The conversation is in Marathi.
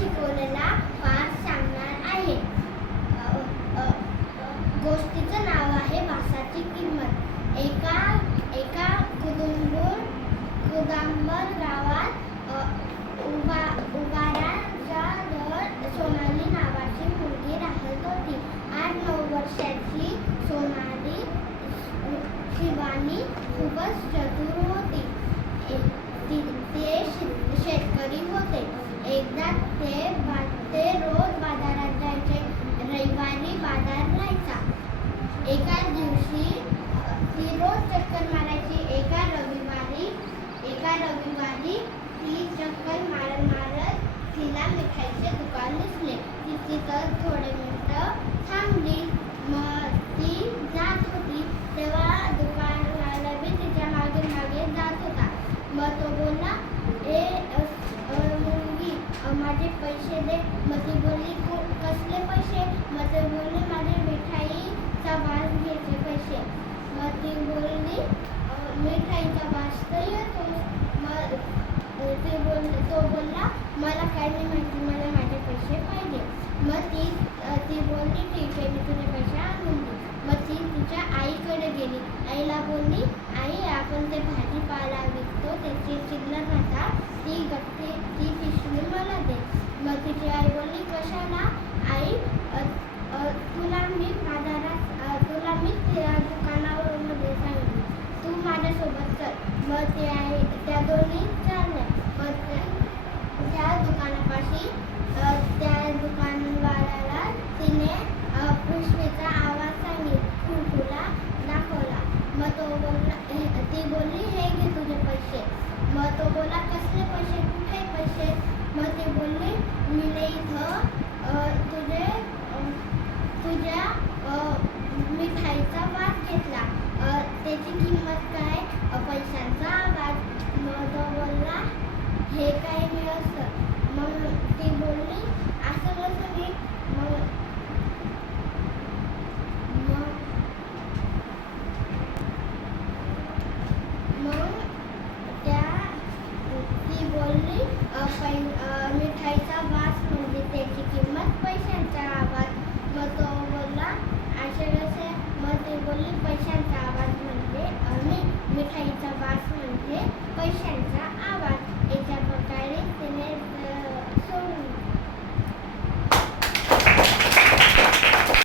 शिकवलेला पाठ सांगणार आहे. गोष्टीचं नाव आहे वासाची किंमत. एका एका कुदुंबूर कुदांबर गावात उभा उभाराच्या जवळ सोनाली नावाची मुलगी राहत होती. आठ नऊ वर्षाची सोनाली शिवानी खूपच चतुर होती. ते शे- ते ते रोज बाजारात जायचे. रविवारी बाजार राहायचा. एका दिवशी ती रोज चक्कर मारायची. एका रविवारी एका रविवारी ती चक्कर मारत मारत तिला मिठाईचे दुकान दिसले. ती तिथं थोडे मिनिटं थांबली मग ती जात होती तेव्हा दुकानवाला बी तिच्यामागे मागे जात होता मग तो बोलला ए अ, अ, मुलगी अ, माझे मते मग ती बोलली कसले पैसे? मते बोलली माझे मिठाईचा वास घ्यायचे पैसे. मग ती बोलली मिठाईचा वास तर येतो. मग ते बोल तो बोलला मला काय नाही माहिती मला माझे पैसे पाहिजे. मग ती ती बोलली ठीक आहे मी तुझे पैसे आणून दे मग ती तिच्या आईकडे गेली आईला बोलली आई आपण ते भाजीपाला विकतो त्याची चिल्लर राहतात ती गट्टी ती पिशवी मला दे मग तिची आई बोलली कशाला आई अ, अ, तुला मी बाजारात अ, तुला मी त्या दुकानावरून मध्ये सांगितलं तू माझ्यासोबत चल. मग ते आहे त्या दोन्ही चालल्या मग त्या दुकानापाशी त्या दुकानवाल्याला तिने पुष्पेचा आवाज सांगितला कुरकुला दाखवला. मग तो बोलला ती बोलली हे घे तुझे पैसे. मग तो बोला कसले पैसे? कुठे पैसे? मग ती बोलली मी इथं तुझे तुझ्या मिठाईचा वास घेतला. त्याची किंमत काय? पैशांचा आवाज मग बोलला हे काय मी असं. मग ती बोलली असं कसं मी मग मग त्या ती बोलली मिठाईचा वास म्हणजे त्याची किंमत पैशांचा आवाज मिठाईचा वास म्हणजे पैशांचा आवाज. एका प्रकारे